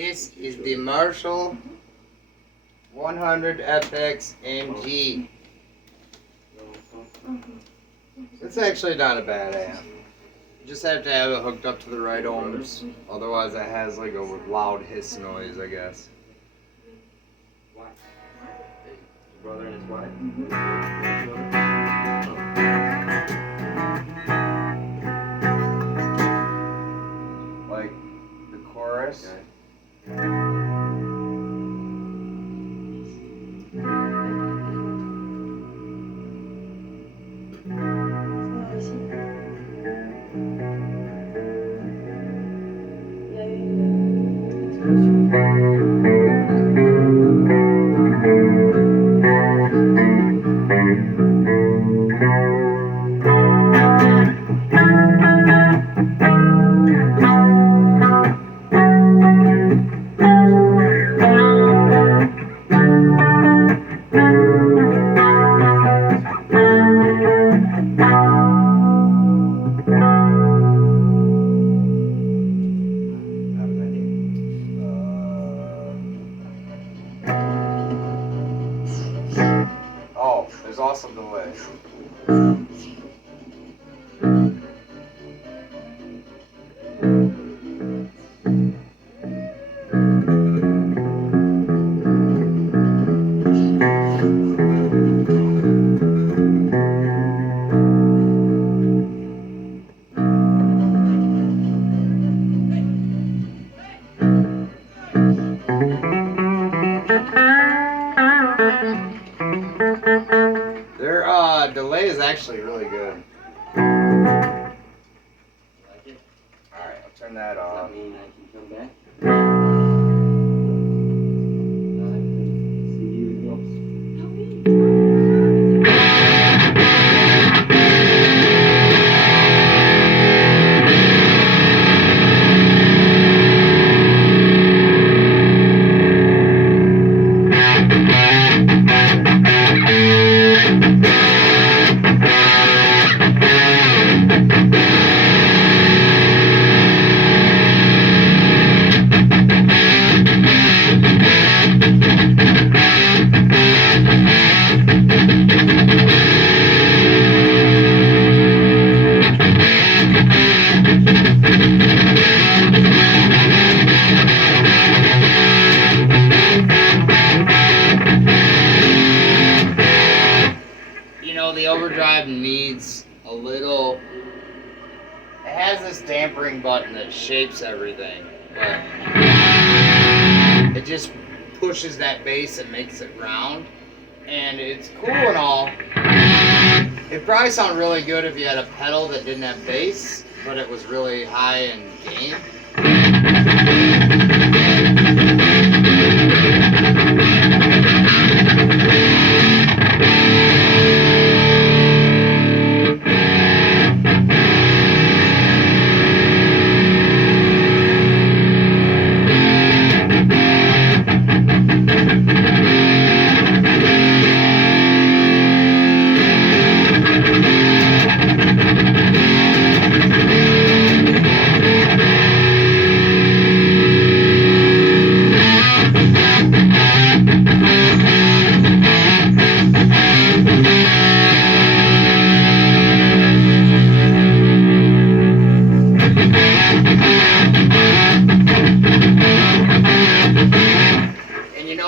This is the Marshall 100 FX MG. It's actually not a bad amp. You just have to have it hooked up to the right ohms. Otherwise it has like a loud hiss noise, I guess. Brother and his wife. Like the chorus. Okay. Oh, there's also delay. Their delay is actually really good. Like it? Alright, I'll turn that Does off. that mean I can come back? See you again. You know, the overdrive needs a little. It has this dampering button that shapes everything, but it just pushes that bass and makes it round. And it's cool and all. It'd probably sound really good if you had a pedal that didn't have bass, but it was really high in gain.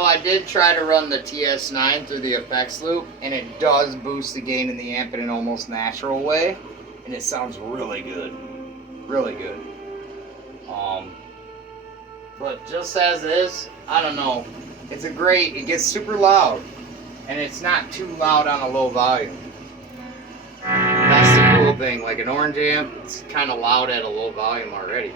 I did try to run the TS9 through the effects loop, and it does boost the gain in the amp in an almost natural way, and it sounds really good. Really good. But just as is, I don't know. It's it gets super loud, and it's not too loud on a low volume. That's the cool thing. Like an orange amp, it's kind of loud at a low volume already.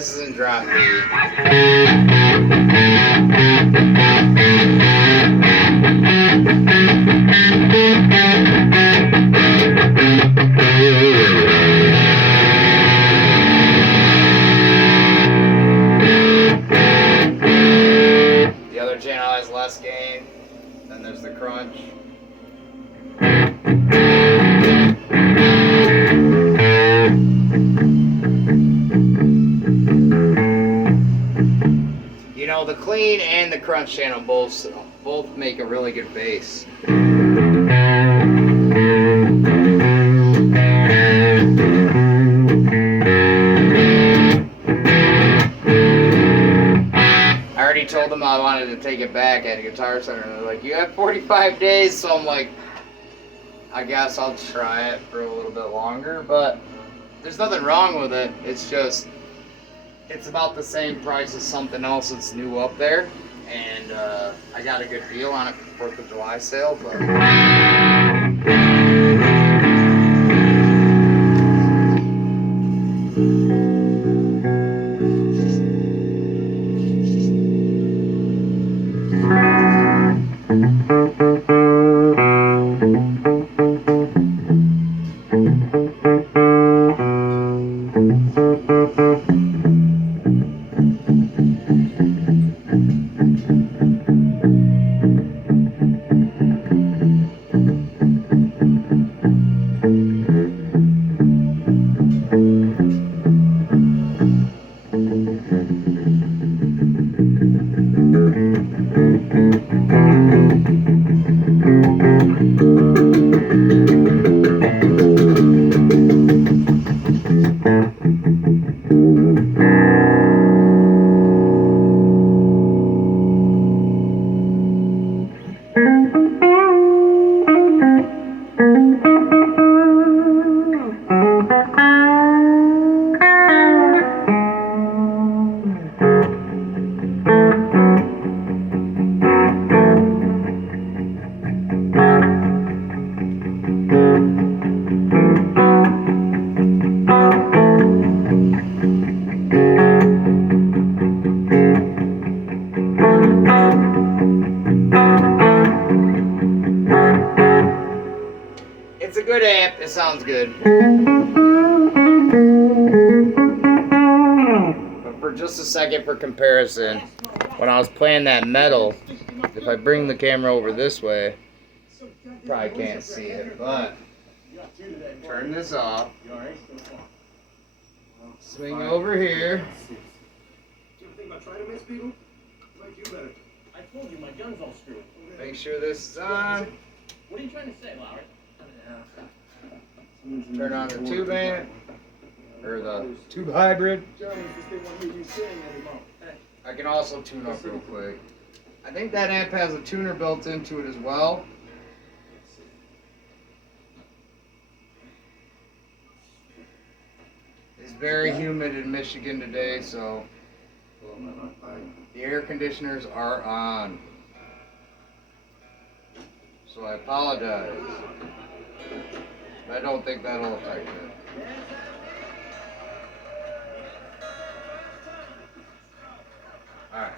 This isn't drop B. The other channel has less gain. Then there's the crunch. You know, the clean and the crunch channel both make a really good bass. I already told them I wanted to take it back at a Guitar Center, and they're like, "You have 45 days," so I'm like, I guess I'll try it for a little bit longer, but there's nothing wrong with it. It's just, it's about the same price as something else that's new up there, and I got a good deal on it for 4th of July sale, but... It's a good amp, it sounds good. But for just a second for comparison, when I was playing that metal, if I bring the camera over this way, probably can't see it, but turn this off, swing over here. Do you think about trying to miss people? Like you better. I told you my gun's all screwed. Make sure this is on. What are you trying to say, Lowry? Turn on the tube amp, or the tube hybrid. I can also tune up real quick. I think that amp has a tuner built into it as well. It's very humid in Michigan today, so the air conditioners are on. So I apologize. I don't think that'll affect it. Alright.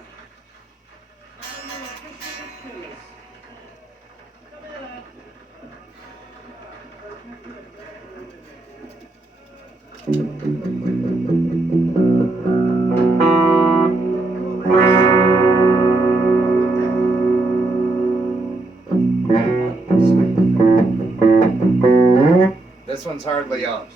This one's hardly up.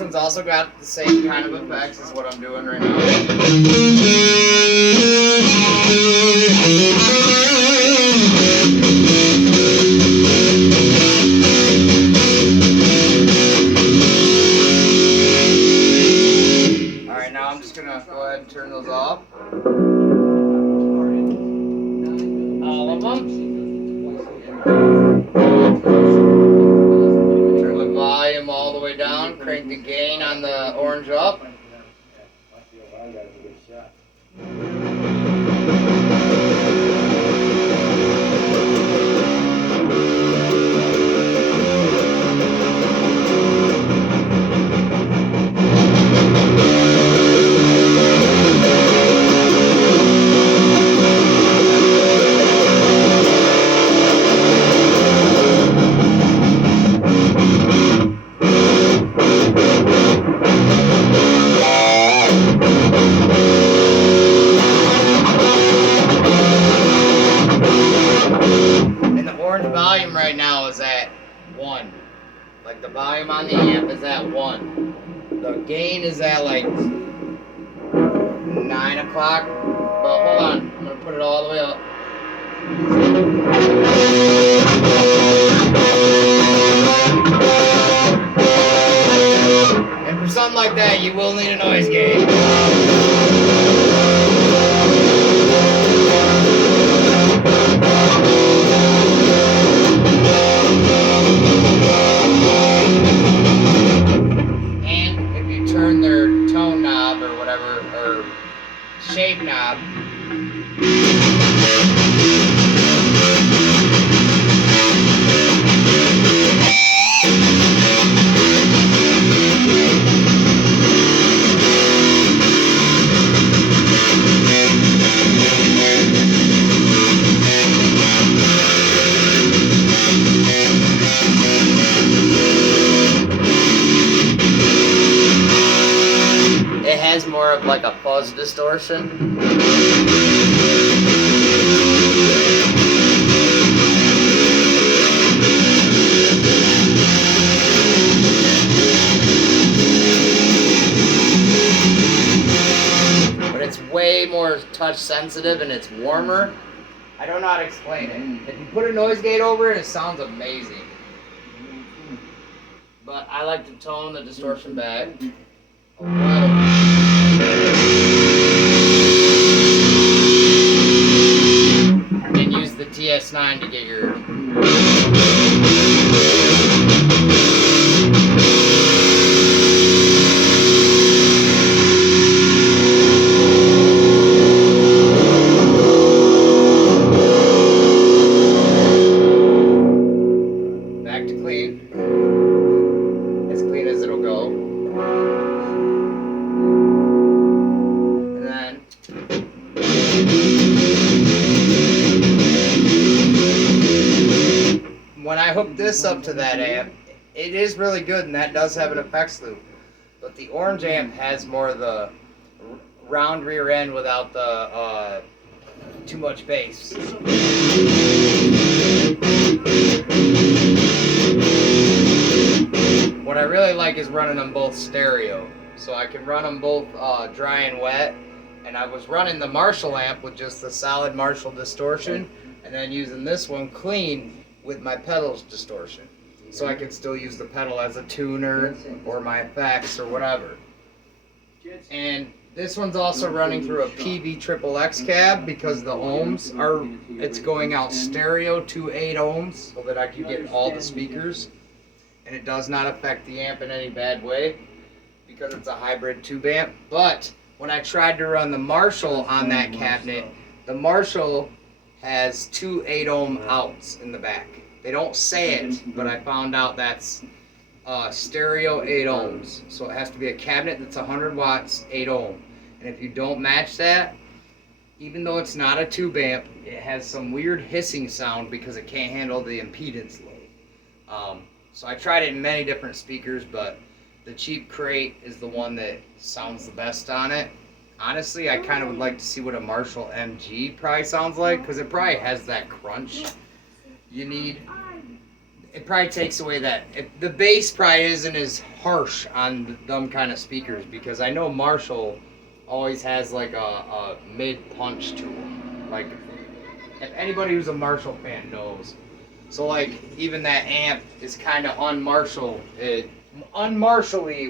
This one's also got the same kind of effects as what I'm doing right now. Alright, now I'm just gonna go ahead and turn those off. All of them. Turn the volume all the way down, crank the gain on the orange up. Volume right now is at 1. Like the volume on the amp is at 1. The gain is at like 9 o'clock. But hold on, I'm gonna put it all the way up. And for something like that, you will need a noise gate. Turn their tone knob or whatever, or shape knob. It has more of like a fuzz distortion. But it's way more touch sensitive and it's warmer. I don't know how to explain it. If you put a noise gate over it, it sounds amazing. But I like to tone the distortion back. And use the TS9 to get your back to clean. As clean as it'll go. When I hook this up to that amp, it is really good, and that does have an effects loop. But the orange amp has more of the round rear end without the too much bass. What I really like is running them both stereo, so I can run them both dry and wet. And I was running the Marshall amp with just the solid Marshall distortion, and then using this one clean with my pedals distortion. So I can still use the pedal as a tuner or my effects or whatever. And this one's also running through a Peavey XXX cab because the ohms are, it's going out stereo to 8 ohms so that I can get all the speakers. And it does not affect the amp in any bad way because it's a hybrid tube amp. But when I tried to run the Marshall on that cabinet, the Marshall has 2 8-ohm outs in the back. They don't say it, but I found out that's stereo 8 ohms. So it has to be a cabinet that's 100 watts, 8 ohm. And if you don't match that, even though it's not a tube amp, it has some weird hissing sound because it can't handle the impedance load. So I tried it in many different speakers, but the cheap crate is the one that sounds the best on it. Honestly, I kind of would like to see what a Marshall MG probably sounds like, because it probably has that crunch you need. it probably takes away that the bass probably isn't as harsh on them kind of speakers, because I know Marshall always has like a mid punch to them. Like if anybody who's a Marshall fan knows. So like even that amp is kind of unmarshally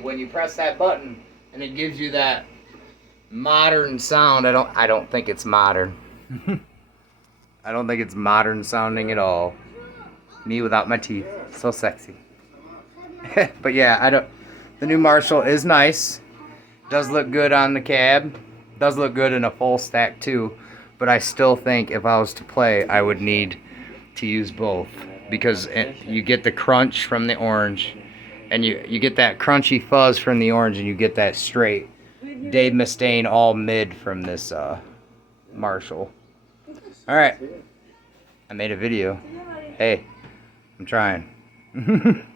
when you press that button, and it gives you that modern sound. I don't think it's modern. I don't think it's modern sounding at all. Me without my teeth, so sexy. But yeah, the new Marshall is nice. Does look good on the cab. Does look good in a full stack too. But I still think if I was to play, I would need to use both, because you get the crunch from the orange, and you get that crunchy fuzz from the orange, and you get that straight Dave Mustaine all mid from this Marshall. All right, I made a video. Hey, I'm trying.